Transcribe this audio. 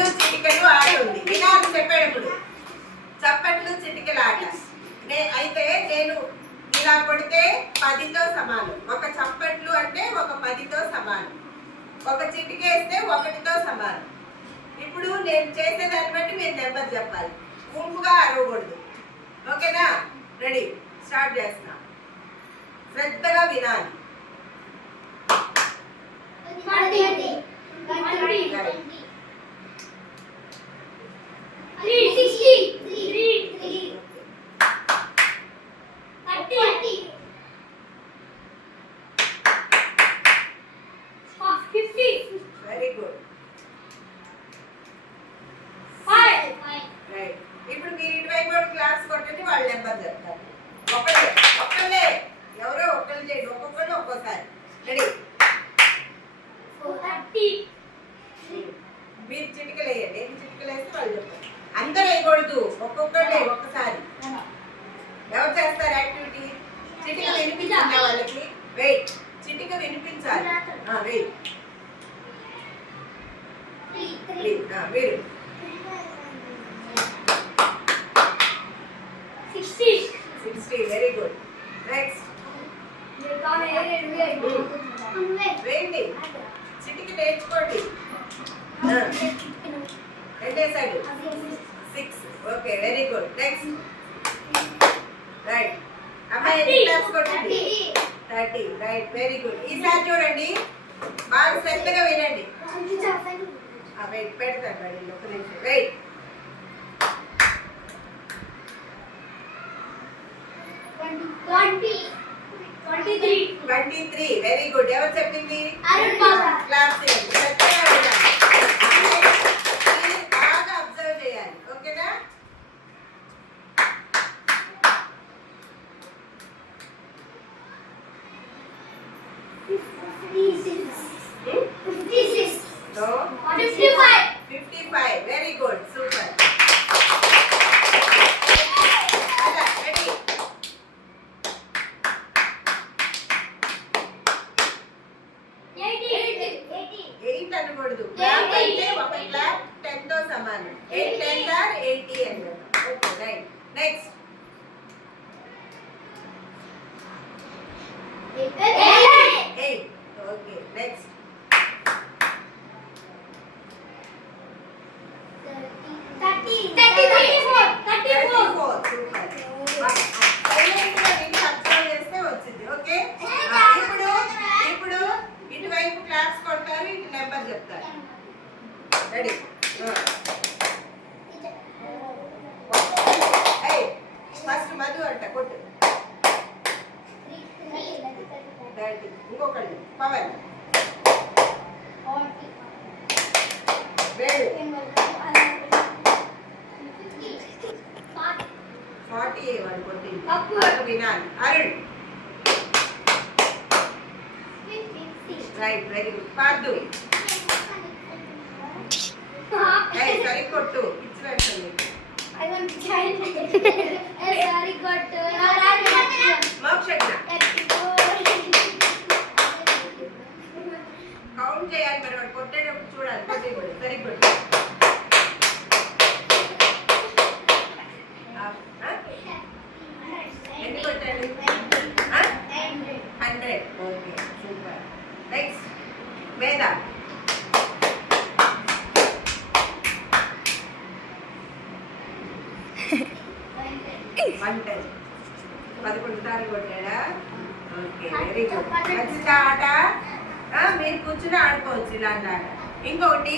చప్పట్లు చిటికలు ఆట ఉంది. వినాలి చెప్పేటప్పుడు. చప్పట్లు చిటికలు ఆట. అయితే నేను ఇలా కొడితే 10తో సమానం. ఒక చప్పట్లు అంటే ఒక 10తో సమానం. ఒక చిటికేస్తే 1తో సమానం. ఇప్పుడు నేను చేసేదాన్ని బట్టి మీరు నెంబర్ చెప్పాలి. గుంపుగా అరవకూడదు. ఓకేనా? రెడీ, స్టార్ట్ చేస్తున్నా. శ్రద్ధగా వినాలి. Very good. రైట్. ఇప్పుడు మీరు ఇటువైపు క్లాస్ కొట్టండి, వాళ్ళ నెంబర్ చెప్తారు. ఒక్కళ్ళే ఎవరో ఒక్కళ్ళు చేయండి. ఒక్కొక్కళ్ళు ఒక్కోసారి. రెడీ. మీరు చిటికలు వేయండి. ఎన్ని చిటికలు వేస్తే వాళ్ళు చెప్తారు. అందరూ వేయకూడదు, ఒక్కొక్కళ్ళే ఒక్కసారి. ఎవరు చేస్తారు యాక్టివిటీ? చిటిక వినిపించిందా వాళ్ళకి? వెయిట్. చిటిక వినిపించాలి. వెయిట్. మీరు 60. Very good. నెక్స్ట్. వేయండి. చిటికి నేర్చుకోండి. రెండే సైడ్ 6. Okay, very good. Next. Right. అమ్మాయి క్లాస్ కొట్టండి. 30. Right, very good. ఈసారి చూడండి, బాగా శ్రద్ధగా వినండి. వెయిట్ పెడతాను మేడం, ఒక నిమిషం. వెయిట్. 23. Very good. ఎవరు చెప్పింది? క్లాస్ చేయండి. బాగా అబ్జర్వ్ చేయాలి. ఓకేనా? So 55. Very good. సూపర్. రెడీ. 8 అనకూడదు. క్లాప్ అంటే ఒక క్లాప్ 10తో సమానం. 8 10 ఆర్ 80 అన్నమాట. Okay, right. Next. 8. Okay, next. 34. సూపర్. సైలెంట్గా విని అబ్జర్వ్ చేస్తే వచ్చింది. ఓకే. ఇప్పుడు ఇటువైపు క్లాప్స్ కొడతారు, ఇటు నెంబర్ చెప్తారు. రెడీ. ఫస్ట్ మధు అంట కొట్టు. 30. ఇంకొకళ్ళు పవన్. వేడు. 40 వాడు కొట్టింది. వినాలి. అరుణ్. Right, very good. పార్దు. సరి కొట్టు. పిచ్చి పెట్టండి. మోక్షజ్ఞ. కౌంట్ చేయాలి మరి, వాడు కొట్టేటప్పుడు చూడాలి. కొట్టేయకూడదు. సరి కొట్టు. ఎన్ని కొట్టాడు? 100. Okay, super. నెక్స్ట్. వేద. 110. 11 సార్లు కొట్టాడా? Okay, very good. మంచి ఆట. మీరు కూర్చుని ఆడుకోవచ్చు ఇలాంటి ఆట. ఇంకొకటి